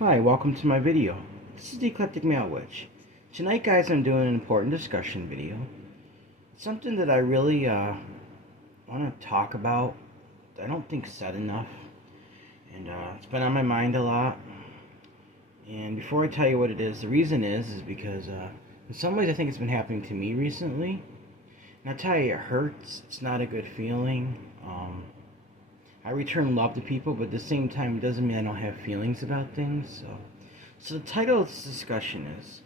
Hi, welcome to my video. This is the Eclectic Male Witch. Tonight, guys, I'm doing an important discussion video. It's something that I really want to talk about. I don't think said enough, and it's been on my mind a lot. And before I tell you what it is, the reason is because in some ways I think it's been happening to me recently. And I tell you, it hurts. It's not a good feeling. I return love to people, but at the same time, it doesn't mean I don't have feelings about things. So the title of this discussion is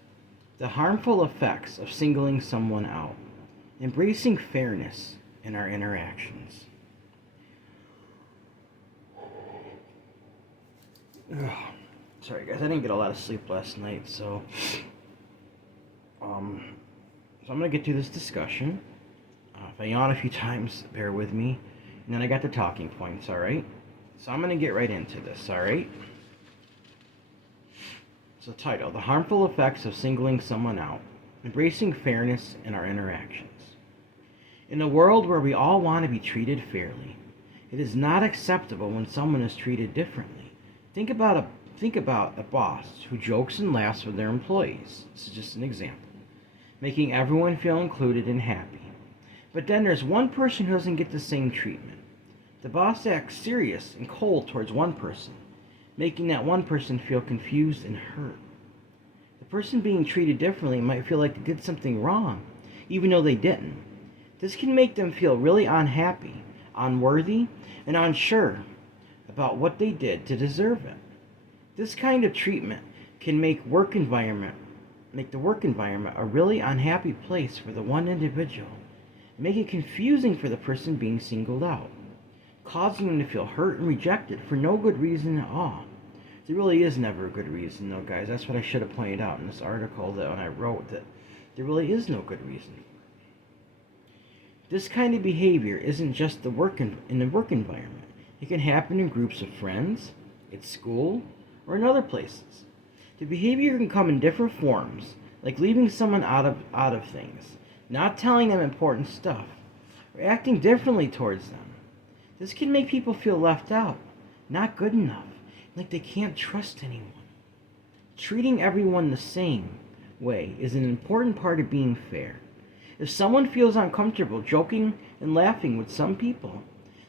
The Harmful Effects of Singling Someone Out, Embracing Fairness in Our Interactions. Ugh. Sorry guys, I didn't get a lot of sleep last night, so I'm going to get through this discussion. If I yawn a few times, bear with me. And then I got the talking points, alright? So I'm going to get right into this, alright? So title, The Harmful Effects of Singling Someone Out, Embracing Fairness in Our Interactions. In a world where we all want to be treated fairly, it is not acceptable when someone is treated differently. Think about a boss who jokes and laughs with their employees. This is just an example. Making everyone feel included and happy. But then there's one person who doesn't get the same treatment. The boss acts serious and cold towards one person, making that one person feel confused and hurt. The person being treated differently might feel like they did something wrong, even though they didn't. This can make them feel really unhappy, unworthy, and unsure about what they did to deserve it. This kind of treatment can make the work environment a really unhappy place for the one individual, and make it confusing for the person being singled out, causing them to feel hurt and rejected for no good reason at all. There really is never a good reason, though, guys. That's what I should have pointed out in this article that when I wrote, that there really is no good reason. This kind of behavior isn't just in the work environment. It can happen in groups of friends, at school, or in other places. The behavior can come in different forms, like leaving someone out of things, not telling them important stuff, or acting differently towards them. This can make people feel left out, not good enough, like they can't trust anyone. Treating everyone the same way is an important part of being fair. If someone feels uncomfortable joking and laughing with some people,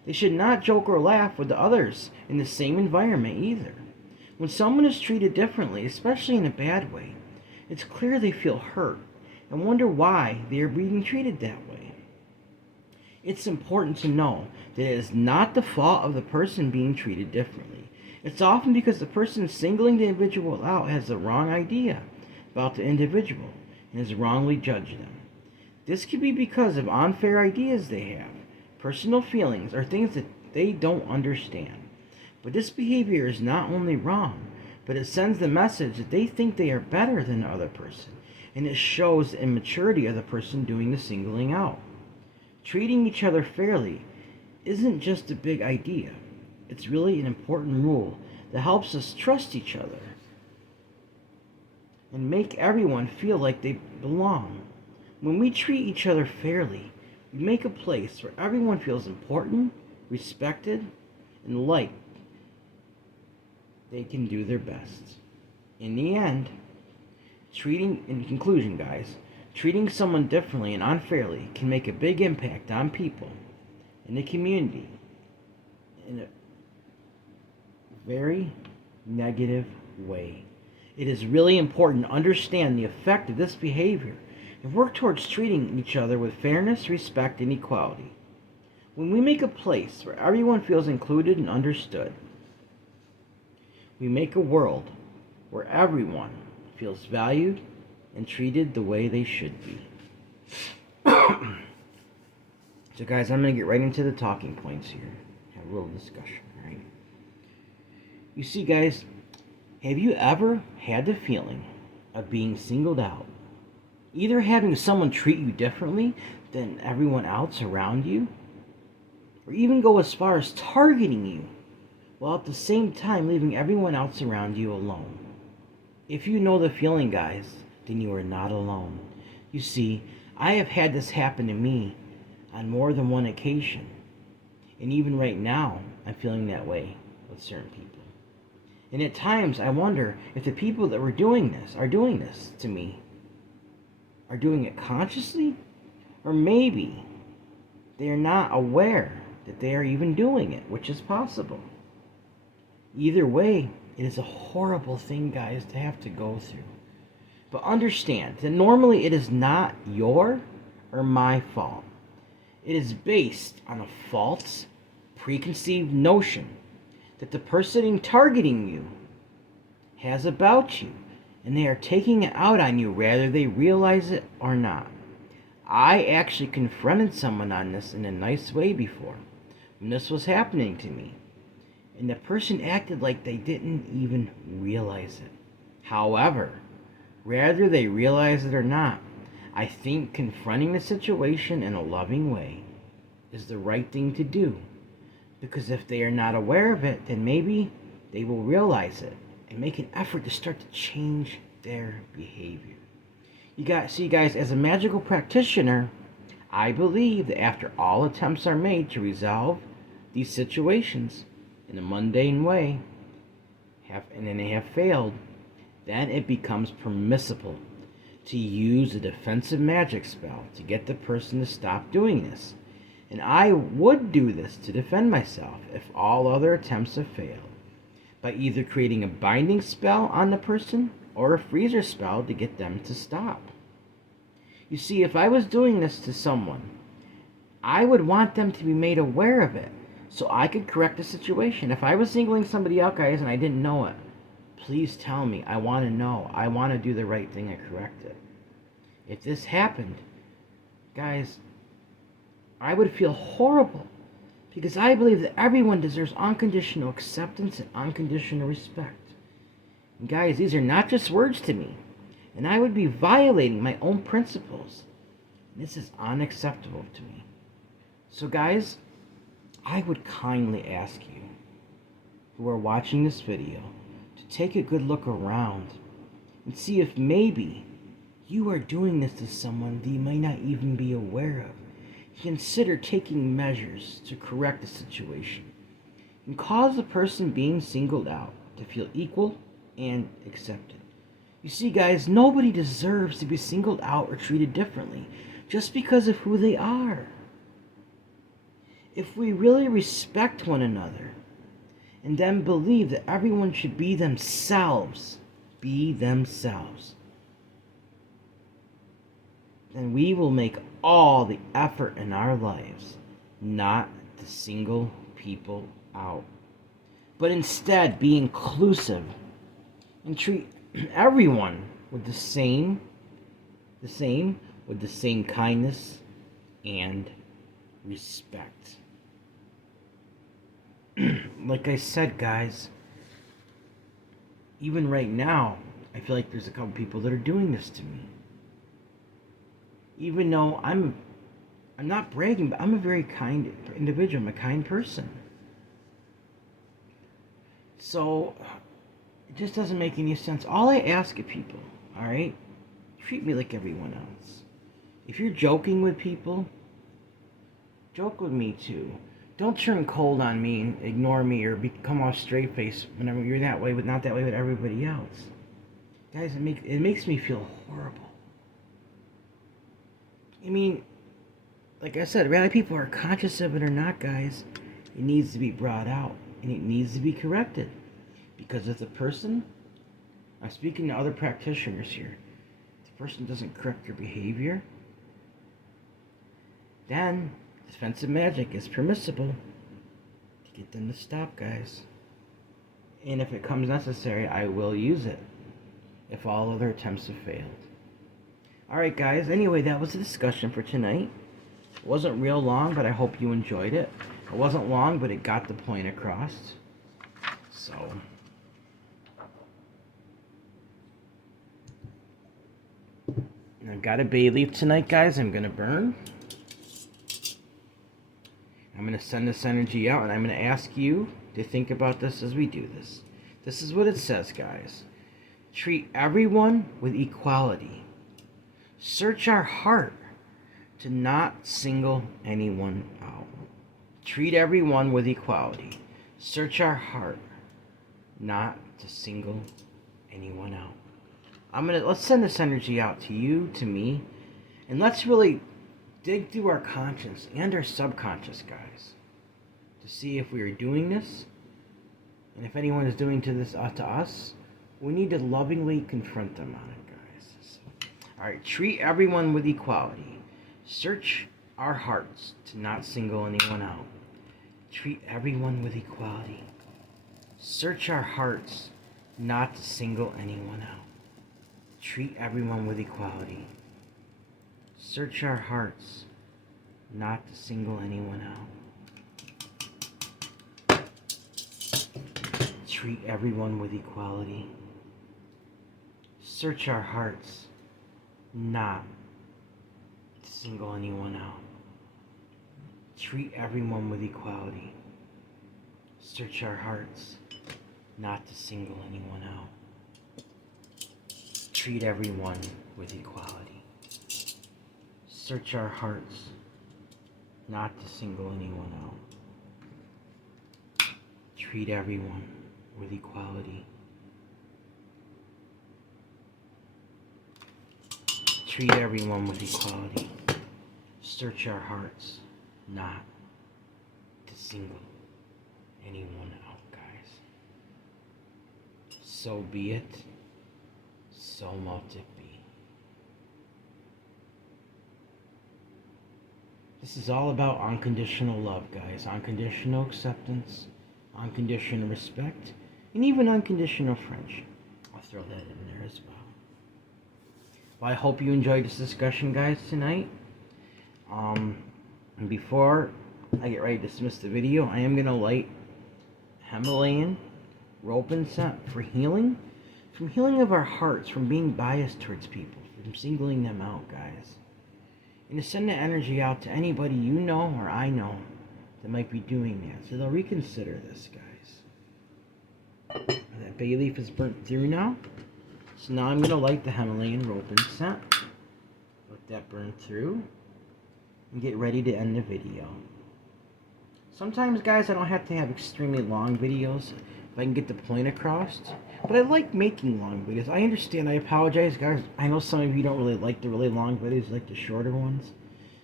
they should not joke or laugh with the others in the same environment either. When someone is treated differently, especially in a bad way, it's clear they feel hurt and wonder why they are being treated that way. It's important to know that it is not the fault of the person being treated differently. It's often because the person singling the individual out has the wrong idea about the individual and has wrongly judged them. This could be because of unfair ideas they have, personal feelings, or things that they don't understand. But this behavior is not only wrong, but it sends the message that they think they are better than the other person, and it shows the immaturity of the person doing the singling out. Treating each other fairly isn't just a big idea. It's really an important rule that helps us trust each other and make everyone feel like they belong. When we treat each other fairly, we make a place where everyone feels important, respected, and like they can do their best. In the end, in conclusion, guys, treating someone differently and unfairly can make a big impact on people in the community in a very negative way. It is really important to understand the effect of this behavior and work towards treating each other with fairness, respect, and equality. When we make a place where everyone feels included and understood, we make a world where everyone feels valued and treated the way they should be. So guys, I'm going to get right into the talking points here. Have a little discussion, right? You see, guys, have you ever had the feeling of being singled out? Either having someone treat you differently than everyone else around you, or even go as far as targeting you, while at the same time leaving everyone else around you alone. If you know the feeling, guys, then you are not alone. You see, I have had this happen to me on more than one occasion. And even right now, I'm feeling that way with certain people. And at times I wonder if the people that are doing this to me are doing it consciously, or maybe they are not aware that they are even doing it, which is possible. Either way, it is a horrible thing, guys, to have to go through. But understand that normally it is not your or my fault. It is based on a false, preconceived notion that the person targeting you has about you, and they are taking it out on you whether they realize it or not. I actually confronted someone on this in a nice way before when this was happening to me, and the person acted like they didn't even realize it. However, whether they realize it or not, I think confronting the situation in a loving way is the right thing to do. Because if they are not aware of it, then maybe they will realize it and make an effort to start to change their behavior. You guys, as a magical practitioner, I believe that after all attempts are made to resolve these situations in a mundane way, and then they have failed, then it becomes permissible to use a defensive magic spell to get the person to stop doing this. And I would do this to defend myself if all other attempts have failed, by either creating a binding spell on the person or a freezer spell to get them to stop. You see, if I was doing this to someone, I would want them to be made aware of it so I could correct the situation. If I was singling somebody out, guys, and I didn't know it, please tell me. I want to know. I want to do the right thing and correct it. If this happened, guys, I would feel horrible, because I believe that everyone deserves unconditional acceptance and unconditional respect. And guys, these are not just words to me, and I would be violating my own principles. This is unacceptable to me. So guys, I would kindly ask you who are watching this video to take a good look around and see if maybe you are doing this to someone that you might not even be aware of. Consider taking measures to correct the situation and cause the person being singled out to feel equal and accepted. You see, guys, nobody deserves to be singled out or treated differently just because of who they are. If we really respect one another and then believe that everyone should be themselves, then we will make all the effort in our lives not to single people out, but instead be inclusive and treat everyone with the same kindness and respect. Like I said, guys, even right now, I feel like there's a couple people that are doing this to me. Even though I'm not bragging, but I'm a very kind individual. I'm a kind person. So it just doesn't make any sense. All I ask of people, all right, treat me like everyone else. If you're joking with people, joke with me too. Don't turn cold on me and ignore me or become all straight face whenever you're that way, but not that way with everybody else. Guys, it makes me feel horrible. I mean, like I said, whether people are conscious of it or not, guys, it needs to be brought out and it needs to be corrected. Because if the person, I'm speaking to other practitioners here, if the person doesn't correct their behavior, then defensive magic is permissible to get them to stop, guys. And if it comes necessary, I will use it if all other attempts have failed. Alright, guys, anyway, that was the discussion for tonight. It wasn't real long, but I hope you enjoyed it. It wasn't long, but it got the point across. So, I've got a bay leaf tonight, guys. I'm going to burn. I'm going to send this energy out, and I'm going to ask you to think about this as we do this. This is what it says, guys. Treat everyone with equality. Search our heart to not single anyone out. Treat everyone with equality. Search our heart not to single anyone out. Let's send this energy out to you, to me, and let's really dig through our conscious and our subconscious, guys, to see if we are doing this, and if anyone is doing to us, we need to lovingly confront them on it, guys. So, all right, treat everyone with equality. Search our hearts to not single anyone out. Treat everyone with equality. Search our hearts not to single anyone out. Treat everyone with equality. Search our hearts not to single anyone out. Treat everyone with equality. Search our hearts not to single anyone out. Treat everyone with equality. Search our hearts not to single anyone out. Treat everyone with equality. Search our hearts not to single anyone out. Treat everyone with equality. Treat everyone with equality. Search our hearts not to single anyone out, guys. So be it. So mote it be. This is all about unconditional love, guys. Unconditional acceptance, unconditional respect, and even unconditional friendship. I'll throw that in there as well. Well, I hope you enjoyed this discussion, guys, tonight. And before I get ready to dismiss the video, I am going to light Himalayan rope incense for healing. From healing of our hearts, from being biased towards people, from singling them out, guys. And to send that energy out to anybody you know or I know that might be doing that. So they'll reconsider this, guys. That bay leaf is burnt through now. So now I'm going to light the Himalayan rope incense. Let that burn through. And get ready to end the video. Sometimes, guys, I don't have to have extremely long videos if I can get the point across. But I like making long videos. I understand. I apologize, guys. I know some of you don't really like the really long videos, like the shorter ones.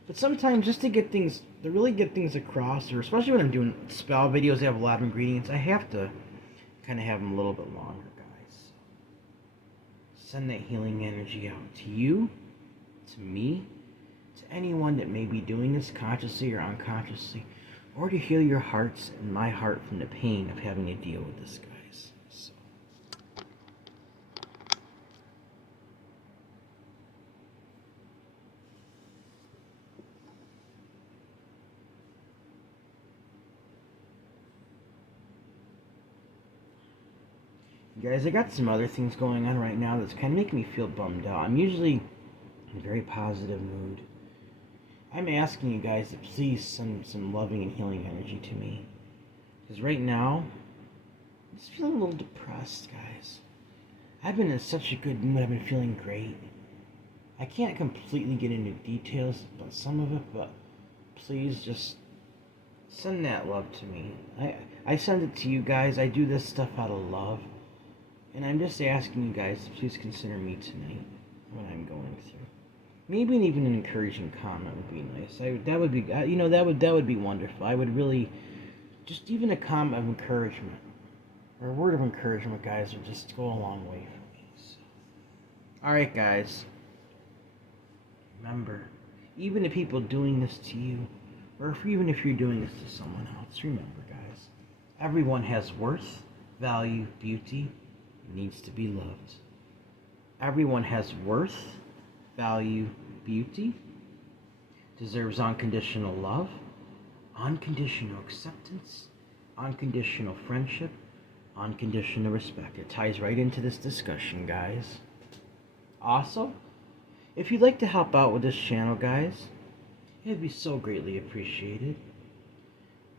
But sometimes, just to really get things across, or especially when I'm doing spell videos that have a lot of ingredients, I have to kind of have them a little bit longer, guys. Send that healing energy out to you, to me, to anyone that may be doing this consciously or unconsciously, or to heal your hearts and my heart from the pain of having to deal with this, guys. So. Guys, I got some other things going on right now that's kind of making me feel bummed out. I'm usually in a very positive mood. I'm asking you guys to please send some loving and healing energy to me. Because right now, I'm just feeling a little depressed, guys. I've been in such a good mood. I've been feeling great. I can't completely get into details about some of it, but please just send that love to me. I send it to you guys. I do this stuff out of love. And I'm just asking you guys to please consider me tonight, what I'm going through. Maybe even an encouraging comment would be nice. That would be, that would be wonderful. I would really, just even a comment of encouragement, or a word of encouragement, guys, would just go a long way for me. So. All right, guys. Remember, even the people doing this to you, or even if you're doing this to someone else, remember, guys, everyone has worth, value, beauty, and needs to be loved. Everyone has worth, value, beauty, deserves unconditional love, unconditional acceptance, unconditional friendship, unconditional respect. It ties right into this discussion, guys. Also, if you'd like to help out with this channel, guys, it'd be so greatly appreciated.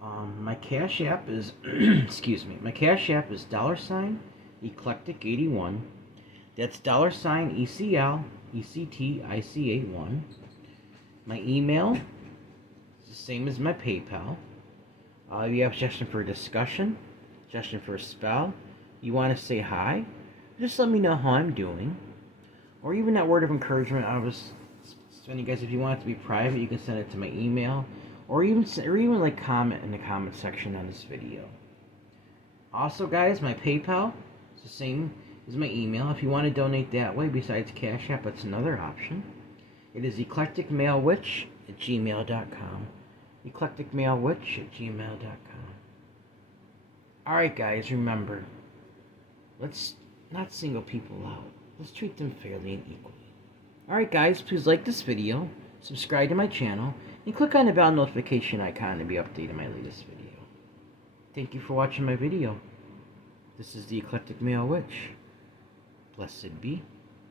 My Cash App is, my Cash App is $Eclectic81. That's $ECL ECTIC81. My email is the same as my PayPal. If you have a suggestion for a discussion, suggestion for a spell, you want to say hi, just let me know how I'm doing. Or even that word of encouragement I was sending you guys. If you want it to be private, you can send it to my email, or even like comment in the comment section on this video. Also, guys, my PayPal is the same as my email. If you want to donate that way, besides Cash App, it's another option. It is eclecticmalewitch@gmail.com. eclecticmalewitch@gmail.com. Alright, guys, remember, let's not single people out. Let's treat them fairly and equally. Alright, guys, please like this video, subscribe to my channel, and click on the bell notification icon to be updated on my latest video. Thank you for watching my video. This is the Eclectic Male Witch. Blessed be.